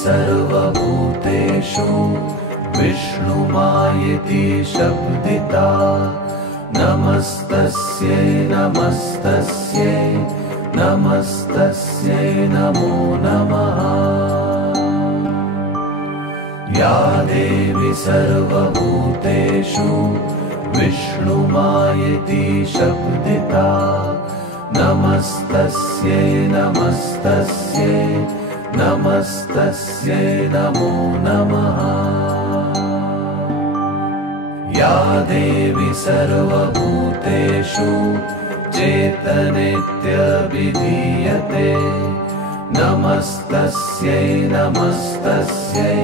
सर्वभूतेषु विष्णुमायेति शब्दिता नमस्तस्यै नमस्तस्यै नमस्तस्यै नमो नमः। या देवी सर्वभूतेषु विष्णुमायेति शब्दिता नमस्तस्यै नमस्तस्यै नमस्तस्यै नमो नमः। या देवी सर्वभूतेषु चेतनेत्यभिधीयते नमस्तस्यै नमस्तस्यै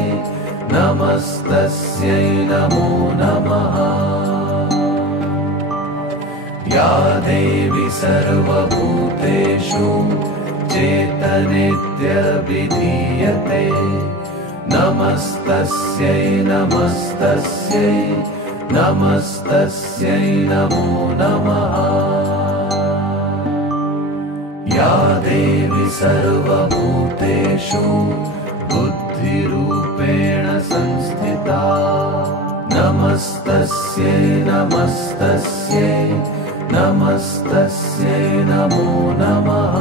नमस्तस्यै नमो नमः। या देवी सर्वभूतेषु चेतनेत्यभिधीयते नमस्तस्यै नमस्तस्यै नमस्तस्यै नमो नमः। या देवी सर्वभूतेषु बुद्धिरूपेण संस्थिता नमस्तस्यै नमस्तस्यै नमस्तस्यै नमो नमः।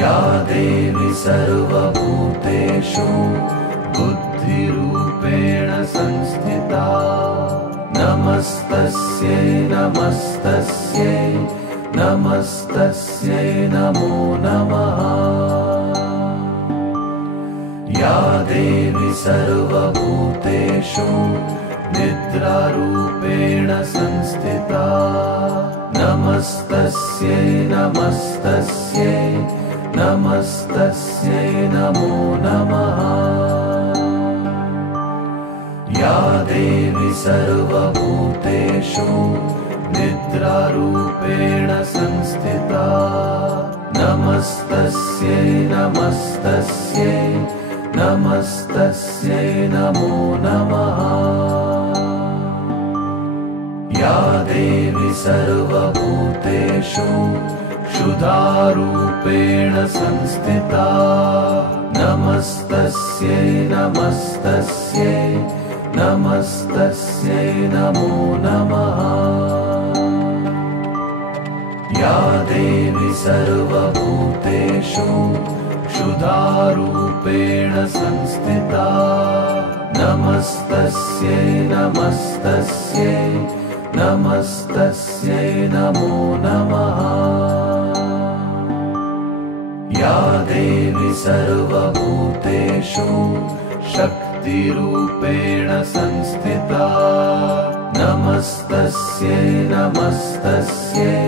या देवी सर्वभूतेषु बुद्धिरूपेण संस्थिता नमस्तस्यै नमस्तस्यै नमस्तस्यै नमो नमः। या देवी सर्वभूतेषु निद्रारूपेण संस्थिता नमस्तस्यै नमस्तस्यै नमस्तस्यै नमो नमः। या देवी सर्वभूतेषु निद्रारूपेण संस्थिता नमस्तस्यै नमस्तस्यै नमस्तस्यै नमो नमः। या देवी सर्वभूतेषु क्षुधारूपेण संस्थिता नमस्तस्यै नमस्तस्यै नमस्तस्यै नमो नमः। या देवी सर्वभूतेषु क्षुधारूपेण संस्थिता नमस्तस्यै नमस्तस्यै नमस्तस्यै नमो नमः। या देवी सर्वभूतेषु शक्तिरूपेण संस्थिता नमस्तस्यै नमस्तस्यै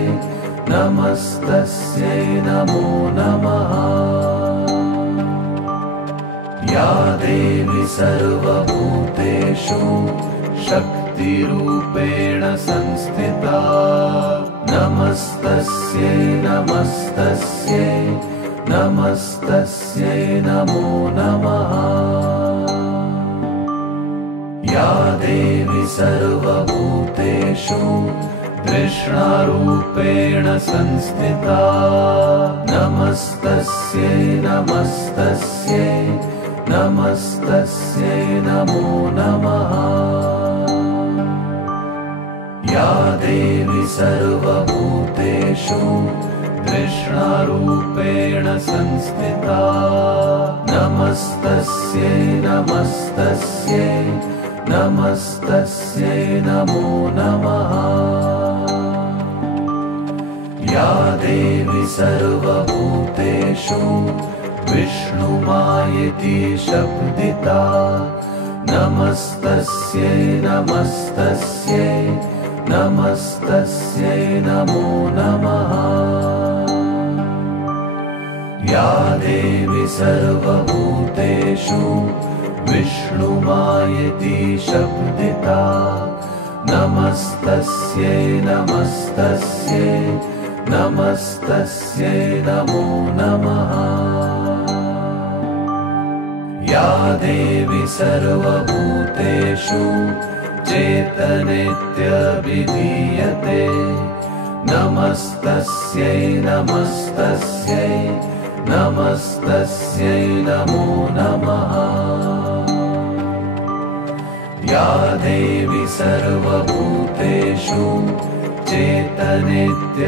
नमस्तस्यै नमो नमः। या देवी सर्वभूतेषु शक्तिरूपेण संस्थिता नमस्तस्यै नमस्तस्यै नमस्तस्यै नमो नमः। या देवी सर्वभूतेषु तृष्णारूपेण संस्थिता नमस्तस्यै नमस्तस्यै नमस्तस्यै नमो नमः। या देवी सर्वभूतेषु तृष्णारूपेण संस्थिता नमस्तस्यै नमस्तस्यै नमस्तस्यै नमो नमः। या देवी सर्वभूतेषु विष्णुमायेति शब्दिता नमस्तस्यै नमस्तस्यै नमस्तस्यै नमो नमः। या देवी सर्वभूतेषु विष्णुमायेति शब्दिता नमस्तस्यै नमस्तस्यै नमस्तस्यै नमो नमः। या देवी सर्वभूतेषु चेतनेत्यभिधीयते नमस्तस्यै नमस्तस्यै नमस्तस्यै नमो नमः। या देवी सर्वभूतेषु चेतनेत्यभिधीयते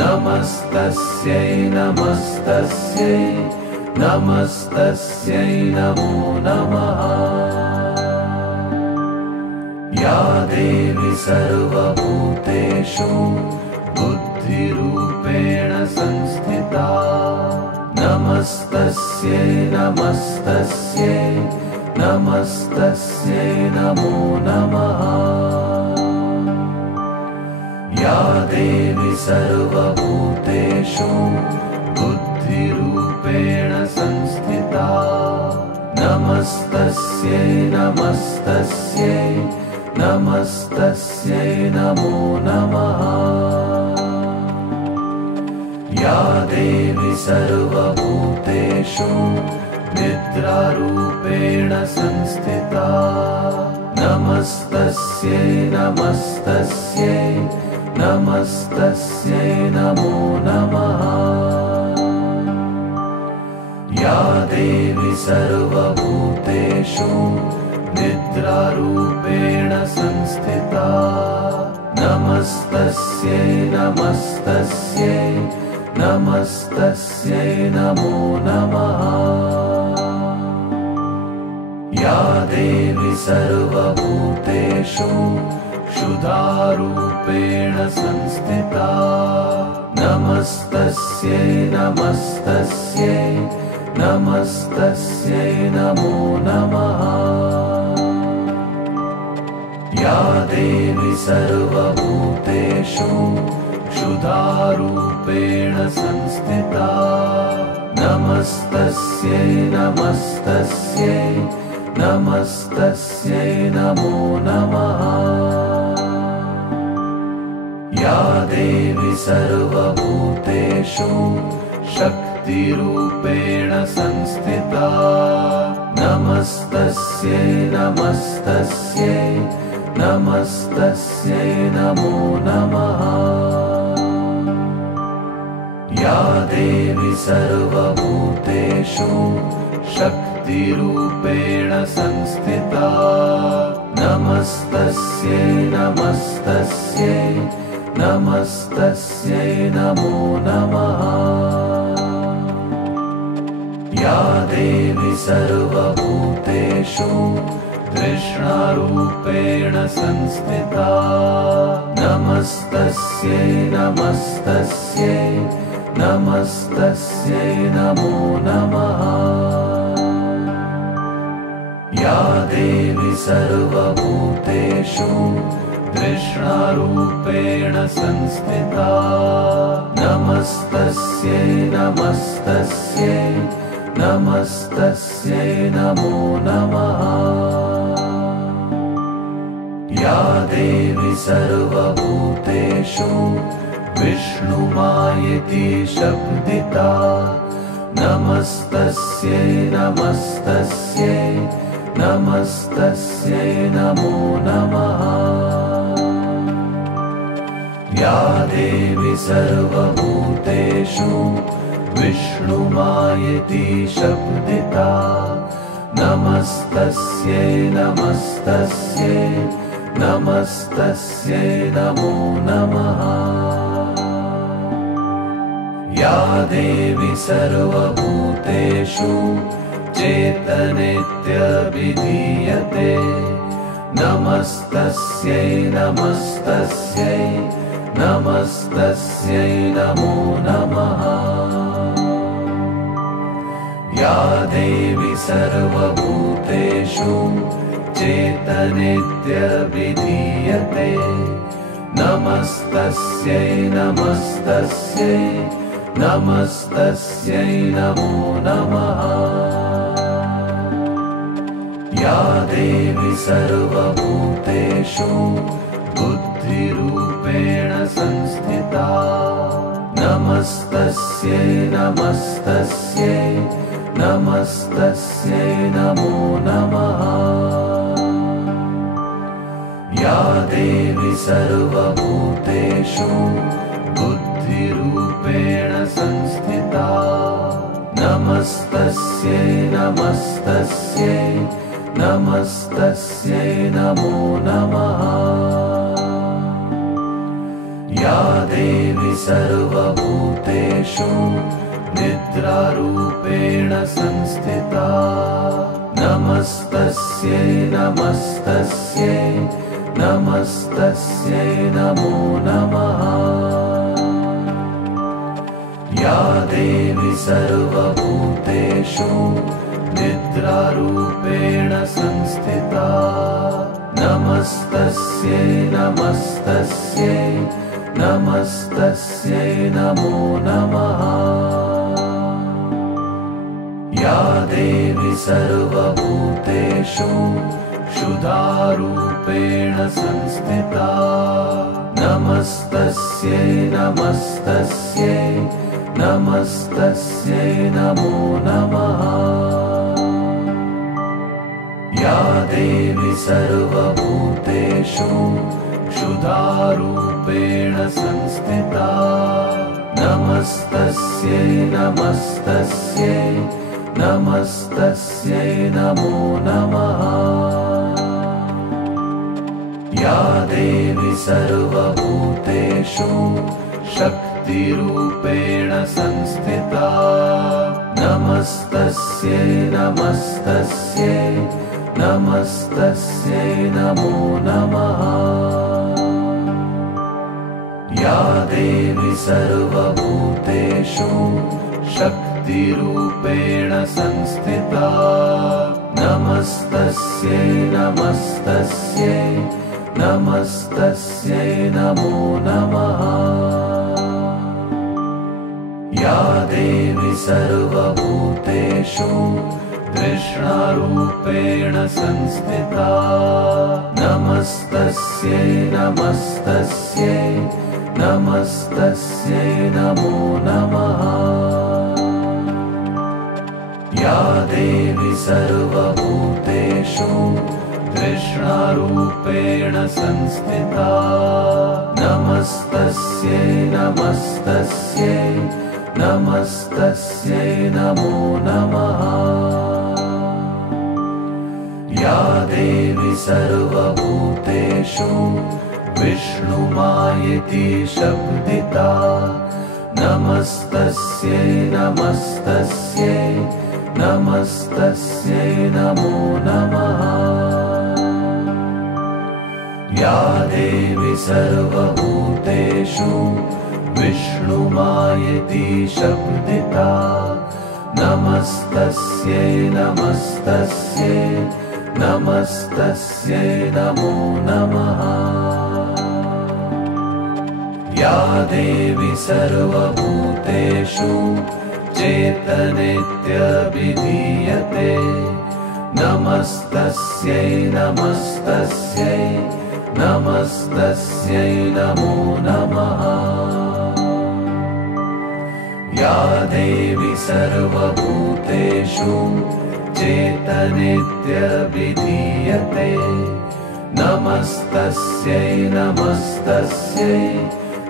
नमस्तस्यै नमस्तस्यै नमस्तस्यै नमो नमः। या देवी सर्वभूतेषु बुद्धिरूपेण संस्थिता नमस्तस्यै नमस्तस्यै नमस्तस्यै नमो नमः। या देवी सर्वभूतेषु बुद्धिरूपेण संस्थिता नमस्तस्यै नमस्तस्यै नमस्तस्यै नमो नमः। या देवी सर्वभूतेषु निद्रारूपेण संस्थिता नमस्तस्यै नमस्तस्यै नमस्तस्यै नमो नमः। या देवी सर्वभूतेषु निद्रारूपेण संस्थिता नमस्तस्यै नमस्तस्यै नमस्तस्यै नमो नमः। या देवी सर्वभूतेषु क्षुधारूपेण संस्थिता नमस्तस्यै नमस्तस्यै नमस्तस्यै नमो नमः। या देवी सर्वभूतेषु क्षुधारूपेण संस्थिता नमस्तस्यै नमस्तस्यै नमस्तस्यै नमो नमः। या देवी सर्वभूतेषु शक्तिरूपेण संस्थिता नमस्तस्यै नमस्तस्यै नमस्तस्यै नमो नमः। या देवी सर्वभूतेषु शक्तिरूपेण संस्थिता नमस्तस्यै नमस्तस्यै नमस्तस्यै नमो नमः। या देवी सर्वभूतेषु तृष्णारूपेण संस्थिता नमस्तस्यै नमस्तस्यै नमस्तस्यै नमो नमः। या देवी सर्वभूतेषु तृष्णारूपेण संस्थिता नमस्तस्यै नमस्तस्यै नमस्तस्यै नमो नमः। या देवी सर्वभूतेषु विष्णुमायेति शब्दिता नमस्तस्यै नमस्तस्यै नमस्तस्यै नमो नमः। या देवी सर्वभूतेषु विष्णुमायेति शब्दिता नमस्तस्यै नमस्तस्यै नमस्तस्यै नमो नमः। या देवी सर्वभूतेषु चेतनेत्यभिधीयते नमस्तस्यै नमस्तस्यै नमस्तस्यै नमो नमः। या देवी सर्वभूतेषु चेतनेत्यभिधीयते नमस्तस्यै नमस्तस्यै नमस्तस्यै नमो नमः। या देवी सर्वभूतेषु बुद्धिरूपेण संस्थिता नमस्तस्यै नमस्तस्यै नमस्तस्यै नमो नमः। या देवी सर्वभूतेषु बुद्धिरूपेण नमस्तस्यै नमस्तस्यै नमस्तस्यै नमो नमः। या देवी सर्वभूतेषु निद्रारूपेण संस्थिता नमस्तस्यै नमस्तस्यै नमस्तस्यै नमो नमः। या देवी सर्वभूतेषु निद्रारूपेण संस्थिता नमस्तस्यै नमस्तस्यै नमस्तस्यै नमो नमः। या देवी सर्वभूतेषु क्षुधारूपेण संस्थिता नमस्तस्यै नमस्तस्यै नमस्तस्यै नमो नमः। या देवी सर्वभूतेषु क्षुधारूपेण संस्थिता नमस्तस्यै नमस्तस्यै नमस्तस्यै नमो नमः। या देवी सर्वभूतेषु शक्तिरूपेण संस्थिता नमस्तस्यै नमस्तस्यै नमस्तस्यै नमो नमः। या देवी सर्वभूतेषु शक्तिरूपेण संस्थिता नमस्तस्यै नमस्तस्यै नमस्तस्यै नमो नमः। या देवी सर्वभूतेषु तृष्णारूपेण संस्थिता नमस्तस्यै नमस्तस्यै नमस्तस्यै नमो नमः। या देवी सर्वभूतेषु तृष्णारूपेण संस्थिता नमस्तस्यै नमस्तस्यै नमस्तस्यै नमो नमः। या देवी सर्वभूतेषु विष्णुमायेति शब्दिता नमस्तस्यै नमस्तस्यै नमस्तस्यै नमो नमः। या देवी सर्वभूतेषु विष्णुमायेति शब्दिता नमस्तस्यै नमस्तस्यै नमस्तस्यै नमो नमः। या देवी सर्वभूतेषु चेतनेत्यभिधीयते नमस्तस्यै नमस्तस्यै नमस्तस्यै नमो नमः। या देवी सर्वभूतेषु चेतनेत्यभिधीयते नमस्तस्यै नमस्तस्यै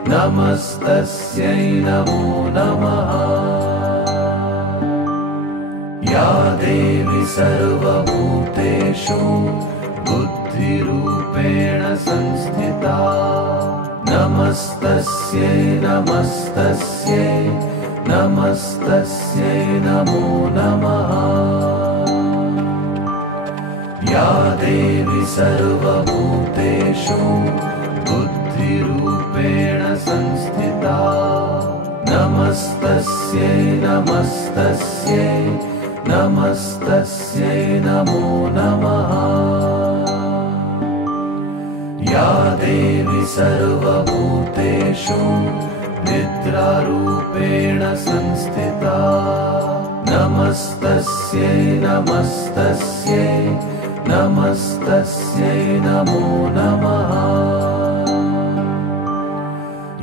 नमस्तस्यै नमो नमः। या देवी सर्वभूतेषु बुद्धिरूपेण संस्थिता नमस्तस्यै नमस्तस्यै नमस्तस्यै नमो नमः। या देवी सर्वभूतेषु बुद्धिरूपेण संस्थिता नमस्तस्यै नमस्तस्यै नमस्तस्यै नमो नमः। या देवी सर्वभूतेषु निद्रारूपेण संस्थिता नमस्तस्यै नमस्तस्यै नमस्तस्यै नमो नमः।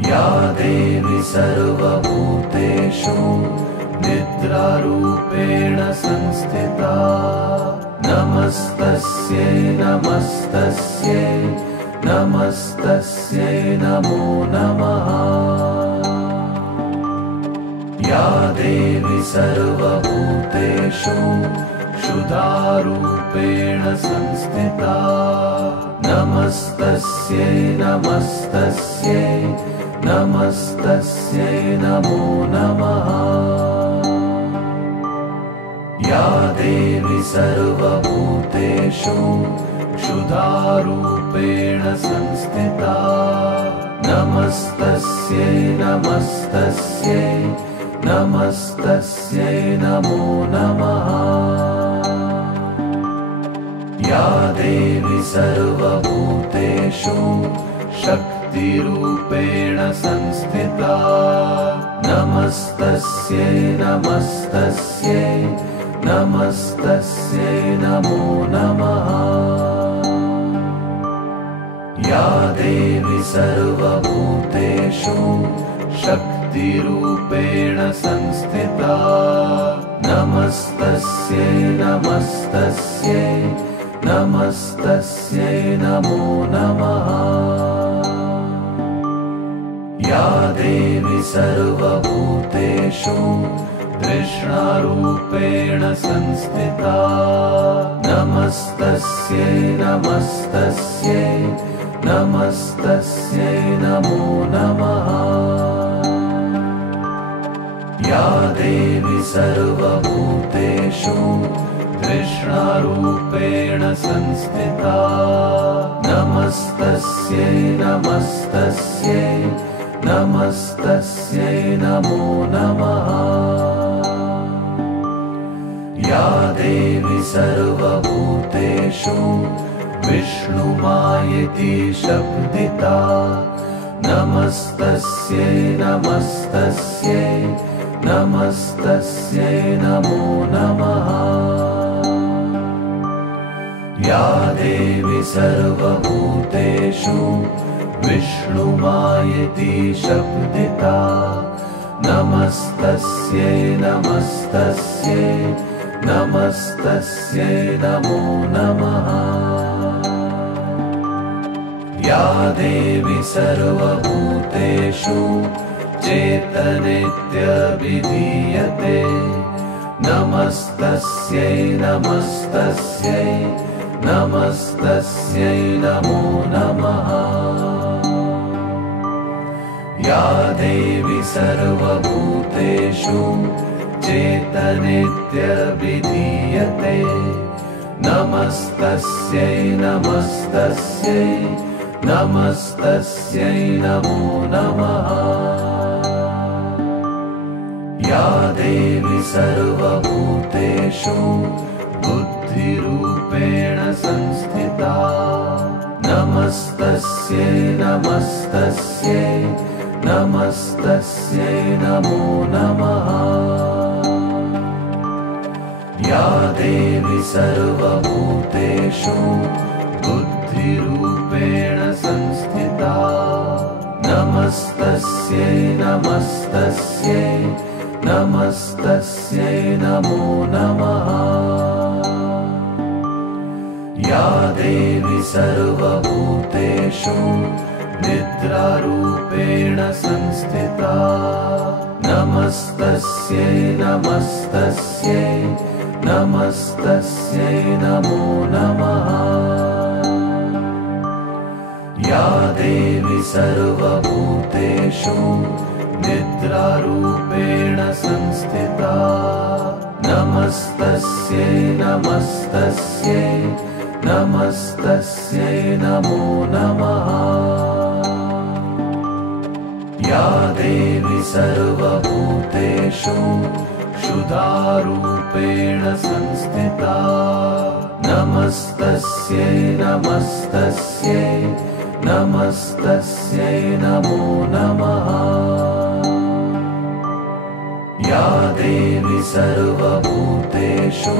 या देवी सर्वभूतेषु निद्रारूपेण संस्थिता नमस्तस्यै नमस्तस्यै नमस्तस्यै नमो नमः। या देवी सर्वभूतेषु क्षुधारूपेण संस्थिता नमस्तस्यै नमस्तस्यै नमस्तस्यै नमो नमः या देवी सर्वभूतेषु क्षुधारूपेण संस्थिता नमस्तस्यै नमस्तस्यै नमस्तस्यै नमो नमः या देवी सर्वभूतेषु शक्तिरूपेण संस्थिता नमस्तस्यै नमस्तस्यै नमस्तस्यै नमो नमः या देवी सर्वभूतेषु शक्तिरूपेण संस्थिता नमस्तस्यै नमस्तस्यै नमस्तस्यै नमो नमः या देवी सर्वभूतेषु तृष्णारूपेण संस्थिता नमस्तस्यै नमस्तस्यै नमस्तस्यै नमो नमः या देवी सर्वभूतेषु तृष्णारूपेण संस्थिता नमस्तस्यै नमस्तस्यै नमस्तस्यै नमो नमः या देवी सर्वभूतेषु विष्णुमायेति शब्दिता नमस्तस्यै नमस्तस्यै नमस्तस्यै नमो नमः या देवी सर्वभूतेषु विष्णुमायेति शब्दिता नमस्तस्यै नमस्तस्यै नमस्तस्यै नमो नमः या देवी सर्वभूतेषु चेतनेत्यभिधीयते नमस्तस्यै नमस्तस्यै नमस्तस्यै नमो नमः या देवी सर्वभूतेषु चेतनेत्यभिधीयते नमस्तस्यै नमस्तस्यै नमस्तस्यै नमो नमः या देवी सर्वभूतेषु बुद्धिरूपेण संस्थिता नमस्तस्यै नमस्तस्यै नमस्तस्यै नमो नमः या देवी सर्वभूतेषु बुद्धिरूपेण संस्थिता नमस्तस्यै नमस्तस्यै नमस्तस्यै नमो नमः या देवी सर्वभूतेषु निद्रारूपेण संस्थिता नमस्तस्यै नमस्तस्यै नमस्तस्यै नमो नमः या देवी सर्वभूतेषु निद्रारूपेण संस्थिता नमस्तस्यै नमस्तस्यै नमस्तस्यै नमो नमः या देवी सर्वभूतेषु क्षुधारूपेण संस्थिता नमस्तस्यै नमस्तस्यै नमस्तस्यै नमो नमः या देवी सर्वभूतेषु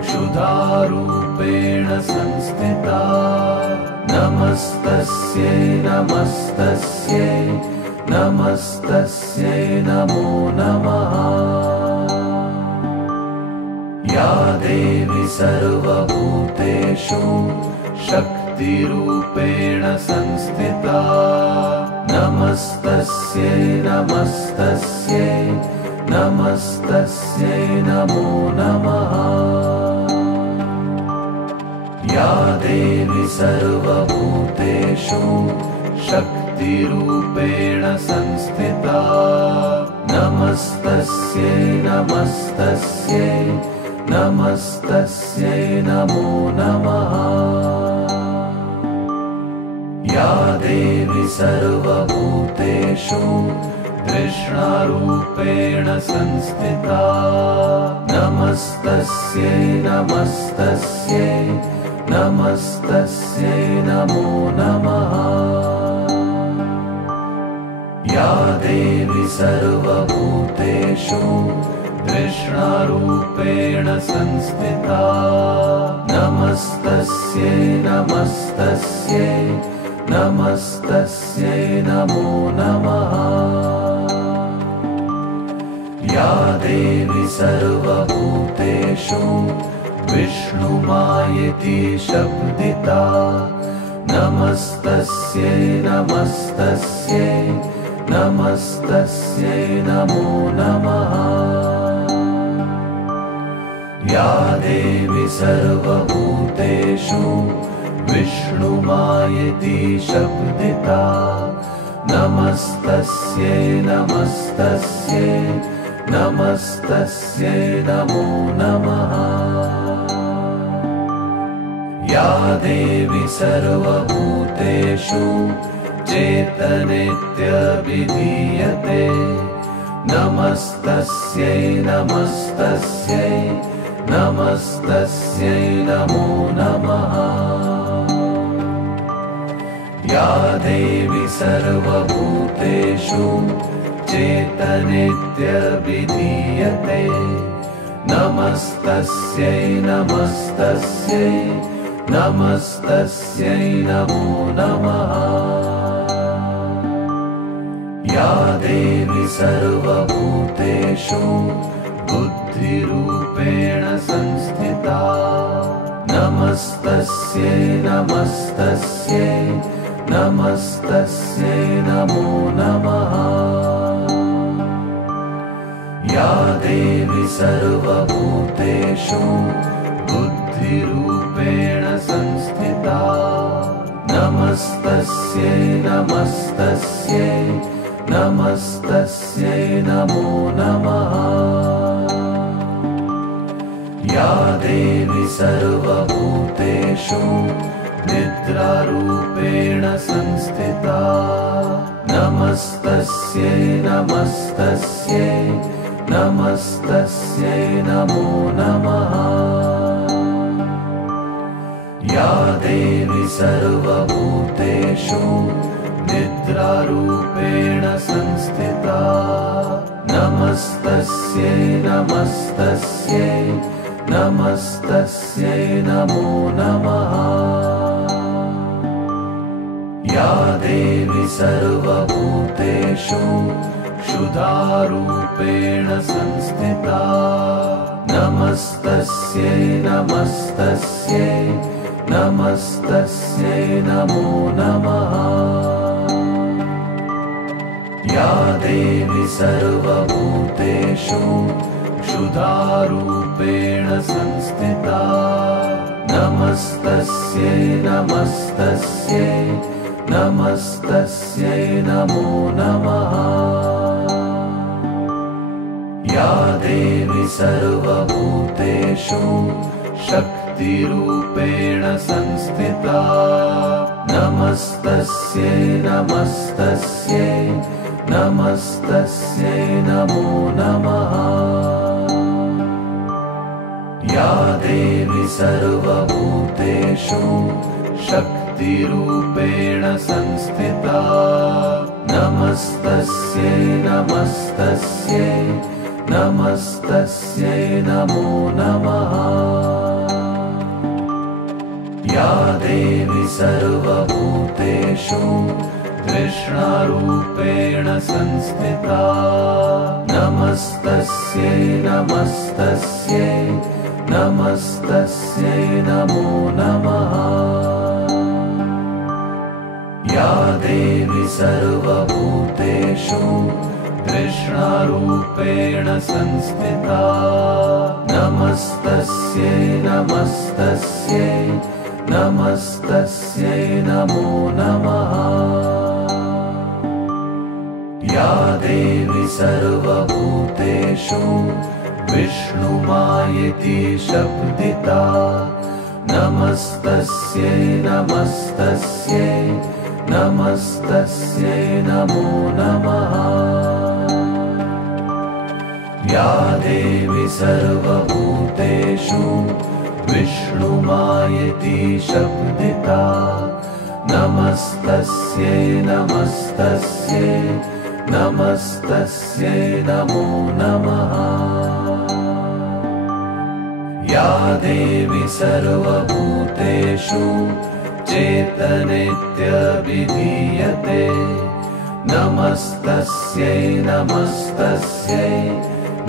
क्षुधारूपेण संस्थिता नमस्तस्यै नमस्तस्यै नमस्तस्यै नमो नमः या देवी सर्वभूतेषु शक्तिरूपेण संस्थिता नमस्तस्यै नमस्तस्यै नमस्तस्यै नमो नमः। या देवी सर्वभूतेषु शक्तिरूपेण संस्थिता नमस्तस्यै नमस्तस्यै नमस्तस्यै नमो नमः। या देवी सर्वभूतेषु कृष्णरूपेण संस्थिता नमस्तस्यै नमस्तस्यै नमस्तस्यै नमो नमः। या देवी सर्वभूतेषु कृष्णरूपेण संस्थिता नमस्तस्यै नमस्तस्यै नमस्तस्यै नमो नमः। या देवी सर्वभूतेषु विष्णुमायेति शब्दिता नमस्तस्यै नमस्तस्यै नमस्तस्यै नमो नमः। या देवी सर्वभूतेषु विष्णुमायेति शब्दिता नमस्तस्यै नमस्तस्यै नमस्तस्यै नमो नमः। या देवी सर्वभूतेषु चेतनेत्यभिधीयते नमस्तस्यै नमस्तस्यै नमस्तस्यै नमो नमः। या देवी सर्वभूतेषु चेतनेत्यभिधीयते नमस्तस्यै नमस्तस्यै नमस्तस्यै नमो नमः। या देवी सर्वभूतेषु बुद्धिरूपेण संस्थिता नमस्तस्यै नमस्तस्यै नमस्तस्यै नमो नमः। या देवी सर्वभूतेषु बुद्धिरूपेण संस्थिता नमस्तस्यै नमस्तस्यै नमस्तस्यै नमो नमः। या देवी सर्वभूतेषु निद्रारूपेण संस्थिता नमस्तस्यै नमस्तस्यै नमस्तस्यै नमो नमः। या देवी सर्वभूतेषु निद्रारूपेण संस्थिता नमस्तस्यै नमस्तस्यै नमस्तस्यै नमो नमः। या देवी सर्वभूतेषु क्षुधारूपेण संस्थिता नमस्तस्यै नमस्तस्यै नमस्तस्यै नमो नमः। या देवी सर्वभूतेषु क्षुधारूपेण संस्थिता नमस्तस्यै नमस्तस्यै नमस्तस्यै नमो नमः। या देवी सर्वभूतेषु शक्तिरूपेण संस्थिता नमस्तस्यै नमस्तस्यै नमस्तस्यै नमो नमः। या देवी सर्वभूतेषु शक्तिरूपेण संस्थिता नमस्तस्यै नमस्तस्यै नमस्तस्यै नमो नमः। या देवी सर्वभूतेषु कृष्णरूपेण संस्थिता नमस्तस्यै नमस्तस्यै नमस्तस्यै नमो नमः। या देवी सर्वभूतेषु तृष्णारूपेण संस्थिता नमस्तस्यै नमस्तस्यै नमस्तस्यै नमो नमः या देवी सर्वभूतेषु विष्णुमायेति शब्दिता नमस्तस्यै नमस्तस्यै नमस्तस्यै नमो नमः या देवी सर्वभूतेषु विष्णुमायेति शब्दिता नमस्तस्यै नमस्तस्यै नमस्तस्यै नमो नमः या देवी सर्वभूतेषु चेतनेत्यभिधीयते नमस्तस्यै नमस्तस्यै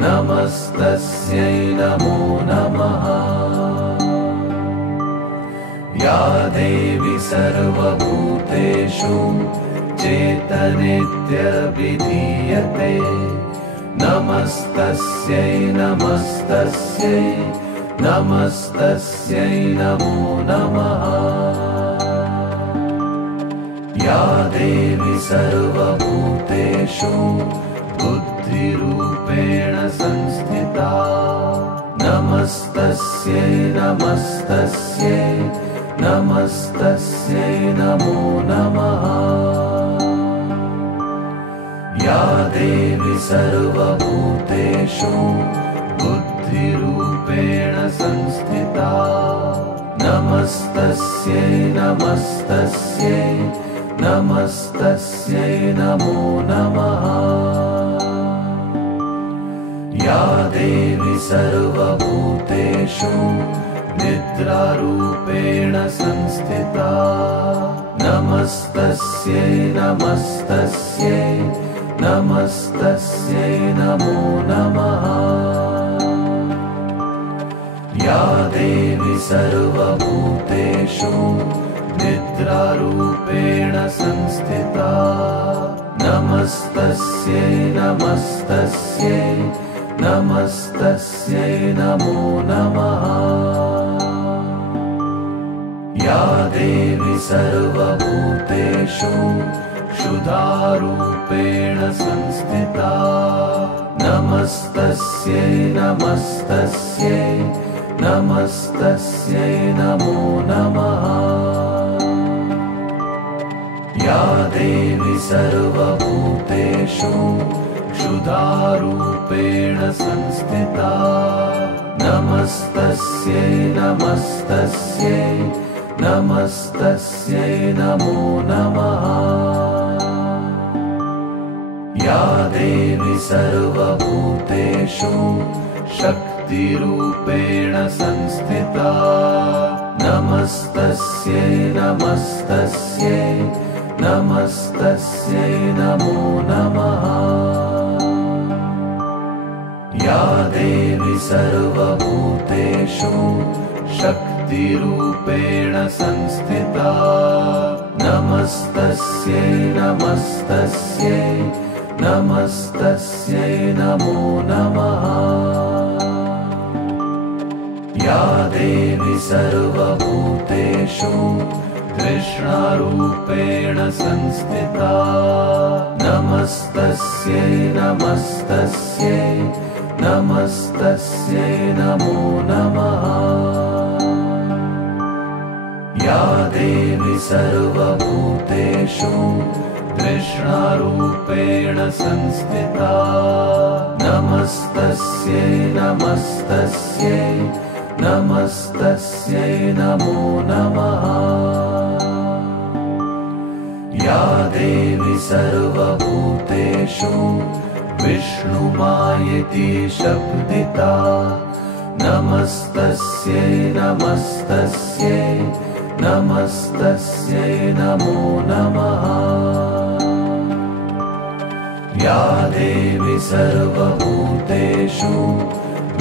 नमस्तस्यै नमो नमः या देवी सर्वभूतेषु चेतनेत्यभिधीयते नमस्तस्यै नमस्तस्यै नमस्तस्यै नमो नमः या देवी सर्वभूतेषु बुद्धिरूपेण संस्थिता नमस्तस्यै नमस्तस्यै नमस्तस्यै नमो नमः या देवी सर्वभूतेषु बुद्धिरूपेण संस्थिता नमस्तस्यै नमस्तस्यै नमस्तस्यै नमो नमः या देवी सर्वभूतेषु निद्रारूपेण संस्थिता नमस्तस्यै नमस्तस्यै नमस्तस्यै नमो नमः या देवी सर्वभूतेषु निद्रारूपेण संस्थिता नमस्तस्यै नमस्तस्यै नमस्तस्यै नमो नमः या देवी सर्वभूतेषु क्षुधारूपेण संस्थिता नमस्तस्यै नमस्तस्यै नमस्तस्यै नमो नमः या देवी सर्वभूतेषु क्षुधारूपेण संस्थिता नमस्तस्यै नमस्तस्यै नमस्तस्यै नमो नमः या देवी सर्वभूतेषु शक्तिरूपेण संस्थिता नमस्तस्यै नमस्तस्यै नमस्तस्यै नमो नमः या देवी सर्वभूतेषु शक्तिरूपेण संस्थिता नमस्तस्यै नमस्तस्यै नमस्तस्यै नमो नमः या देवी सर्वभूतेषु तृष्णारूपेण संस्थिता नमस्तस्यै नमस्तस्यै नमस्तस्यै नमो नमः या देवी सर्वभूतेषु तृष्णारूपेण संस्थिता नमस्तस्यै नमस्तस्यै नमस्तस्यै नमो नमः या देवी सर्वभूतेषु विष्णुमायेति शब्दिता नमस्तस्यै नमस्तस्यै नमस्तस्यै नमो नमः या देवी सर्वभूतेषु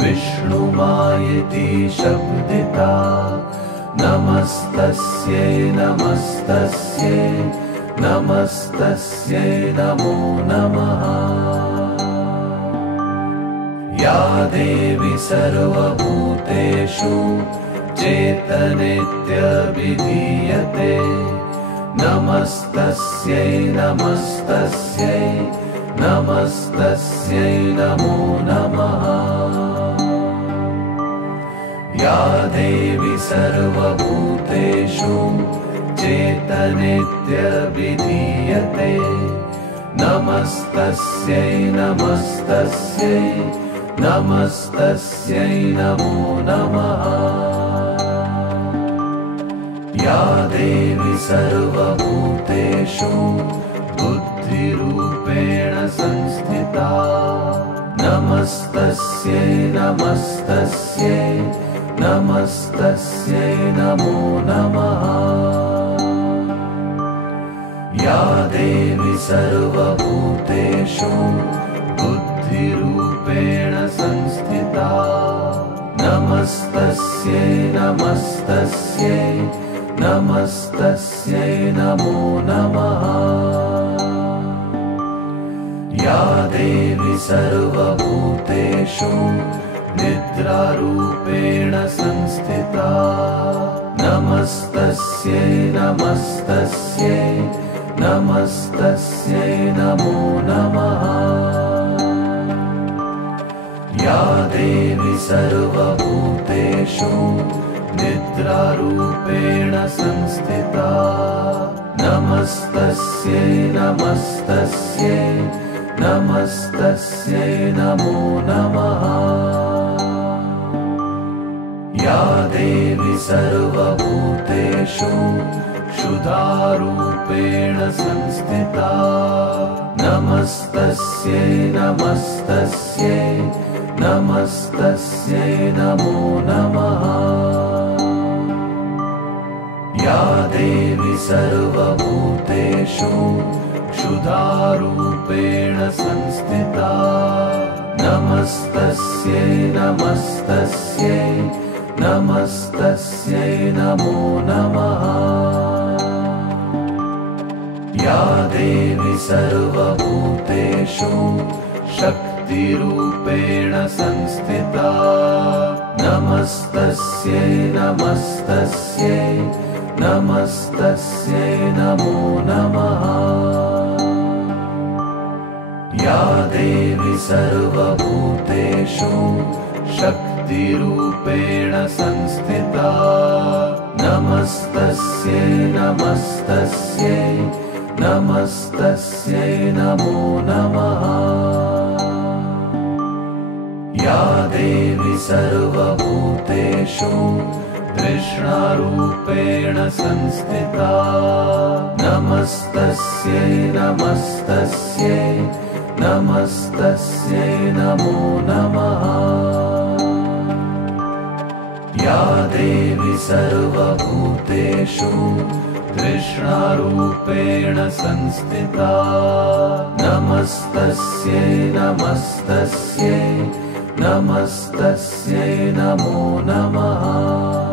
विष्णुमायेति शब्दिता नमस्तस्यै नमस्तस्यै नमस्तस्यै नमो नमः। या देवी सर्वभूतेषु चेतनेत्यभिधीयते नमस्तस्यै नमस्तस्यै नमस्तस्यै नमो नमः। या देवी सर्वभूतेषु चेतनेत्यभिधीयते नमस्तस्यै नमस्तस्यै नमस्तस्यै नमो नमः। या देवी सर्वभूतेषु बुद्धिरूपेण संस्थिता नमस्तस्यै नमस्तस्यै नमस्तस्यै नमो नमः। या देवी सर्वभूतेषु बुद्धिरूपेण संस्थिता नमस्तस्यै नमस्तस्यै नमस्तस्यै नमो नमः। या देवी सर्वभूतेषु निद्रारूपेण संस्थिता नमस्तस्यै नमस्तस्यै नमस्तस्यै नमो नमः। या देवी सर्वभूतेषु निद्रारूपेण संस्थिता नमस्तस्यै नमस्तस्यै नमस्तस्यै नमो नमः। या देवी सर्वभूतेषु क्षुधारूपेण संस्थिता नमस्तस्यै नमस्तस्यै नमस्तस्यै नमो नमः। या देवी सर्वभूतेषु क्षुधारूपेण संस्थिता नमस्तस्यै नमस्तस्यै नमस्तस्यै नमो नमः। या देवी सर्वभूतेषु शक्तिरूपेण संस्थिता नमस्तस्यै नमस्तस्यै नमस्तस्यै नमो नमः। या देवी सर्वभूतेषु शक्तिरूपेण संस्थिता नमस्तस्यै नमस्तस्यै नमस्तस्यै नमो नमः। या देवी सर्वभूतेषु तृष्णारूपेण संस्थिता नमस्तस्यै नमस्तस्यै नमस्तस्यै नमो नमः। या देवी सर्वभूतेषु तृष्णारूपेण संस्थिता नमस्तस्यै नमस्तस्यै नमस्तस्यै नमो नमः।